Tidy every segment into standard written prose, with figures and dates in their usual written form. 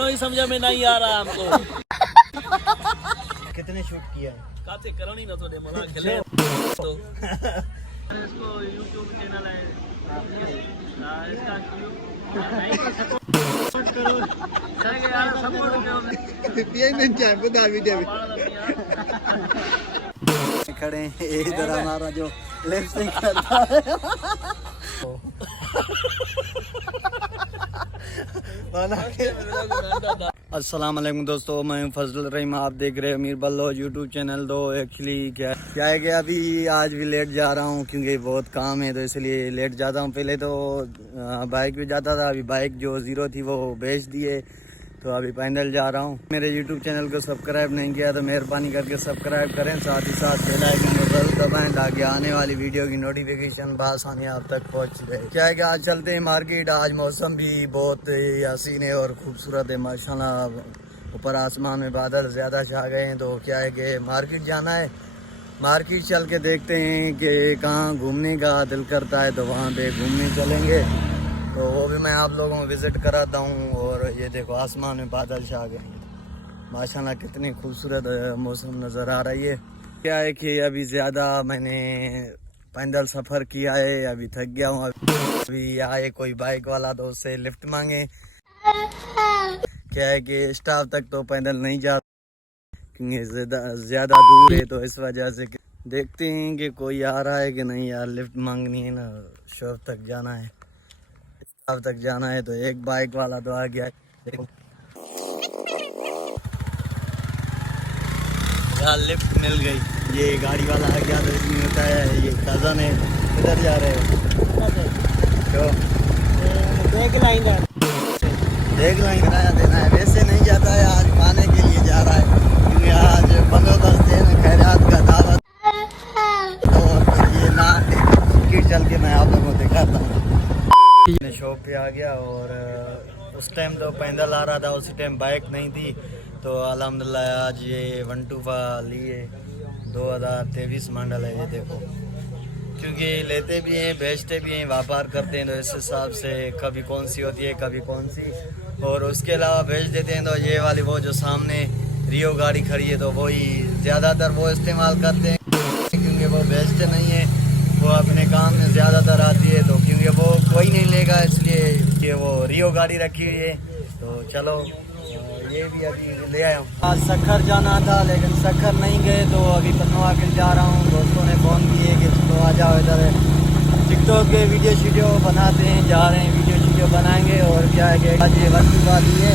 ही समझा में नहीं आ रहा हमको। कितने शूट किया है? काते करनी ना थोड़े मना खेले तो इसको YouTube चैनल है इसका सपोर्ट करो यार, सपोर्ट करो। खड़े हैं इधर हमारा जो लिपसिंग करता है। अस्सलाम वालेकुम दोस्तों, मैं फजल रहीम, आप देख रहे हैं अमीर बल्लोच यूट्यूब चैनल। तो एक्चुअली क्या है कि अभी आज भी लेट जा रहा हूँ क्योंकि बहुत काम है, तो इसलिए लेट जाता हूँ। पहले तो बाइक पे जाता था, अभी बाइक जो ज़ीरो थी वो बेच दिए, तो अभी पैदल जा रहा हूँ। मेरे यूट्यूब चैनल को सब्सक्राइब नहीं किया तो मेहरबानी करके सब्सक्राइब करें, साथ ही साथ बेल आइकन को जरूर दबाएं ताकि आने वाली वीडियो की नोटिफिकेशन बआसानी आप तक पहुँच जाए। क्या है कि आज चलते हैं मार्केट। आज मौसम भी बहुत हसीन है और खूबसूरत है माशाल्लाह। ऊपर आसमान में बादल ज़्यादा छा गए हैं, तो क्या है कि मार्केट जाना है। मार्केट चल के देखते हैं कि कहाँ घूमने का दिल करता है, तो वहाँ पे घूमने चलेंगे। तो वो भी मैं आप लोगों को विज़िट कराता हूँ। और ये देखो आसमान में बादल छा गए माशाल्लाह, कितनी खूबसूरत मौसम नज़र आ रही है। क्या है कि अभी ज़्यादा मैंने पैदल सफ़र किया है, अभी थक गया हूँ। अभी आए कोई बाइक वाला तो उससे लिफ्ट मांगे। क्या है कि स्टाफ तक तो पैदल नहीं जा क्योंकि ज़्यादा दूर है, तो इस वजह से देखते हैं कि कोई आ रहा है कि नहीं। यार लिफ्ट मांगनी है ना, शॉप तक जाना है, अब तक जाना है। तो एक बाइक वाला तो आ गया, देखो यार लिफ्ट मिल गई। ये गाड़ी वाला आ गया, तो इसमें होता है ये कज़न है। किधर जा रहे हो? तो देख लाइन किराया देना है। वैसे नहीं जाता है, आज खाने के लिए जा रहा है क्योंकि आज बंदोबस्त है ना, खैरात का दावत। तो ये ना कि चल के मैं आप लोगों को दिखाता हूँ। शॉप पे आ गया और उस टाइम तो पैदल आ रहा था, उसी टाइम बाइक नहीं थी। तो अल्हम्दुलिल्लाह आज ये 125 लिए 2023 मॉडल है। ये देखो, क्योंकि लेते भी हैं बेचते भी हैं, व्यापार करते हैं, तो इस हिसाब से कभी कौन सी होती है कभी कौन सी, और उसके अलावा बेच देते हैं। तो ये वाली वो जो सामने रियो गाड़ी खड़ी है, तो वही ज़्यादातर वो इस्तेमाल करते हैं क्योंकि वो बेचते नहीं है, वो अपने काम में ज़्यादातर आती है। तो क्योंकि वो कोई नहीं लेगा, इसलिए कि वो रियो गाड़ी रखी हुई है। तो चलो ये भी अभी ले आया हूँ। आज सखर जाना था लेकिन सखर नहीं गए, तो अभी पन्नवा के जा रहा हूँ। दोस्तों ने फ़ोन किए कि तो आ जाओ इधर, टिकटॉक के वीडियो बनाते हैं, जा रहे हैं वीडियो बनाएंगे। और क्या है कि आज ये वस्तु वाली है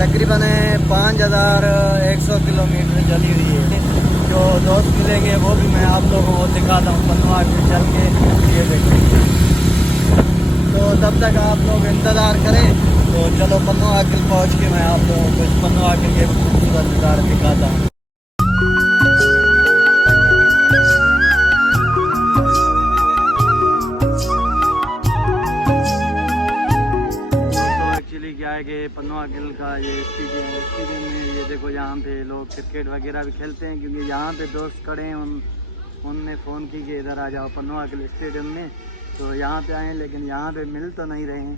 तकरीबन 5100 किलोमीटर चली हुई है। जो दोस्त मिलेंगे वो भी मैं आप लोगों को दिखाता हूँ पन्नवा के चल के, ये देखेंगे। तो तब तक आप लोग इंतज़ार करें। तो चलो पन्नवा किल पहुँच के मैं आप लोगों को पन्नवा किल के खूबसूरत नज़ारा दिखाता हूँ। क्या है कि पन्नवा किल का ये स्टेडियम में ये देखो, यहाँ पे लोग क्रिकेट वगैरह भी खेलते हैं। क्योंकि यहाँ पे दोस्त खड़े हैं, उनने फ़ोन की कि इधर आ जाओ पन्नवा किल स्टेडियम में। तो यहाँ पे आए लेकिन यहाँ पे मिल तो नहीं रहे हैं।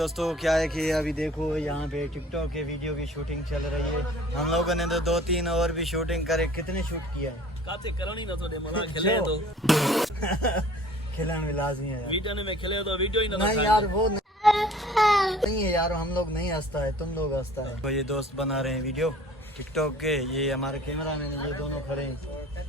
दोस्तों क्या है कि अभी देखो यहाँ पे टिकटॉक के वीडियो की शूटिंग चल रही है। हम लोगों ने तो 2-3 और भी शूटिंग करे। कितने शूट किया है? काते करनी ना थोड़े मना खेले तो खिलाना भी लाजमी है यार। वीडियो में खेले तो वीडियो ही ना नहीं यार, वो नहीं है यार, हम लोग नहीं हंसता है, तुम लोग हंसता है। तो ये दोस्त बना रहे हैं वीडियो टिकटॉक के, ये हमारे कैमरा मैन ये दोनों खड़े हैं।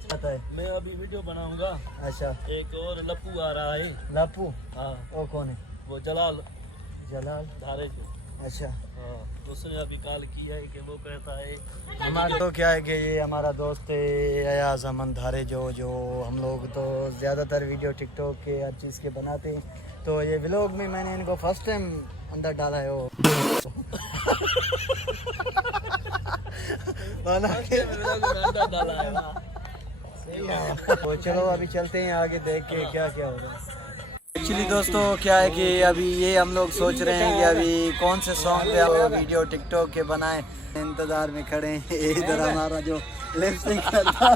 पता है मैं अभी वीडियो बनाऊंगा। अच्छा, एक और लप्पू आ रहा है। लप्पू? हाँ, वो कौन है? वो जलाल धारे जो। अच्छा हाँ, उसने अभी कॉल किया है कि वो कहता है हमारा। तो क्या है कि ये हमारा दोस्त है अयाज अमन धारे जो हम लोग तो ज़्यादातर वीडियो टिकटॉक के हर चीज़ के बनाते हैं। तो ये व्लॉग में मैंने इनको फर्स्ट टाइम अंदर डाला है। वो तो चलो अभी चलते हैं आगे, देख के क्या क्या हो रहा है। एक्चुअली दोस्तों क्या है कि अभी ये हम लोग सोच रहे हैं कि अभी कौन से सॉन्ग पे हम वीडियो टिकटॉक के बनाएं, इंतजार में खड़े हैं। इधर हमारा जो लिपसिंग करता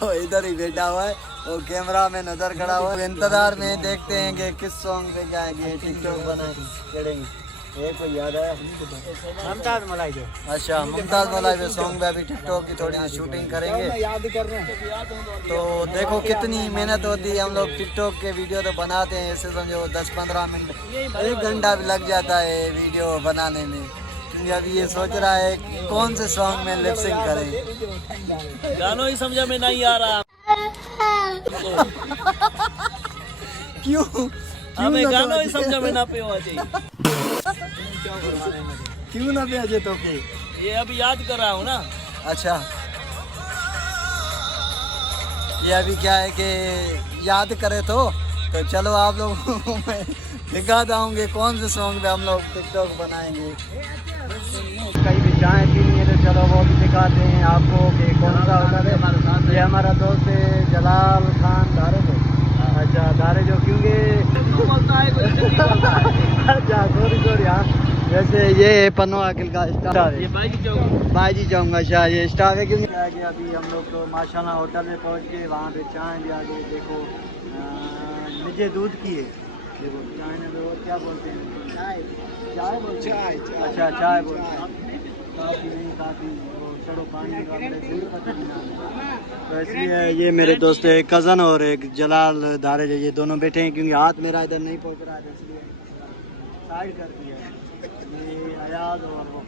वो इधर ही बैठा हुआ है, वो कैमरा में नजर खड़ा हुआ है। इंतजार में देखते हैं कि किस सॉन्ग पे क्या है कि टिकटॉक बनाए चढ़ेंगे। ये कोई याद है मुमताज मलाई जो। अच्छा मुमताज मलाई पे सॉन्ग पे अभी टिकटॉक की थोड़ी सी शूटिंग करेंगे। याद कर रहे हैं। तो देखो कितनी मेहनत होती है, हम लोग टिकटॉक के वीडियो तो बनाते हैं ऐसे समझो 10-15 मिनट, 1 घंटा भी लग जाता है वीडियो बनाने में। क्योंकि अभी ये सोच रहा है कौन से सॉन्ग में लिपसिंग करें। गानों ही समझ में नहीं आ रहा क्यों हमें गानों ही समझ में ना पे हुआ चाहिए। क्यों ना भेजे तो के ये अभी याद कर रहा हूँ ना। अच्छा ये अभी क्या है कि याद करे तो चलो आप लोगों को मैं दिखाता हूँ कि कौन से सॉन्ग पे हम लोग टिकटॉक बनाएंगे। कहीं भी चाय पीनी है तो चलो वो भी दिखाते हैं आपको कि कौन सा होता है। ये हमारा दोस्त है जलाल खान धारे जो। अच्छा धारे जो क्योंकि अच्छा सॉरी हाँ। वैसे ये पन्नो अकिल का स्टाफ है, ये बाई जी जाऊँगा अच्छा ये स्टाफ है। क्योंकि कि अभी हम लोग तो माशाल्लाह होटल में पहुँच के वहाँ पे चाय भी आ गई। देखो मुझे दूध की है, देखो चाय में वो क्या बोलते हैं चाय बोलते हैं। अच्छा चाय बोलते हैं, काफ़ी नहीं काफ़ी वो चलो पानी का पता नहीं। तो इसलिए ये मेरे दोस्त एक कज़न और एक जलाल दारे जो ये दोनों बैठे हैं। क्योंकि हाथ मेरा इधर नहीं पहुँच रहा है इसलिए साइड कर दिया है। ये अयाज और वो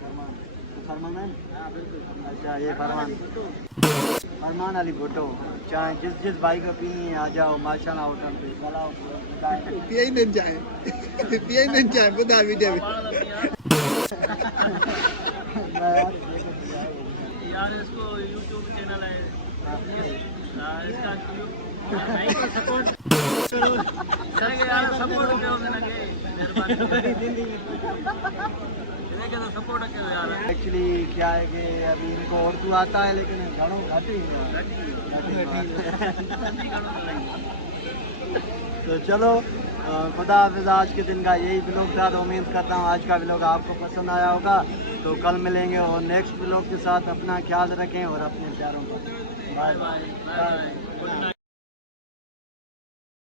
फरमान है। अच्छा ये फरमान अली भुट्टो। चाहे जिस भाई को पीनी है आ जाओ माशाल्लाह होटल पे चलाओ पिए नहीं जाए बुधा वीडियो यार इसको YouTube चैनल है इसका सपोर्ट करो यार, सपोर्ट करो मेहरबानी सपोर्ट करो यार। एक्चुअली क्या है कि अभी इनको उर्दू आता है लेकिन घणो घट ही तो चलो खुदा हाफिज़। आज के दिन का यही ब्लॉग था, तो उम्मीद करता हूँ आज का ब्लॉग आपको पसंद आया होगा। तो कल मिलेंगे और नेक्स्ट ब्लॉग के साथ। अपना ख्याल रखें और अपने प्यारों का बाय बाय।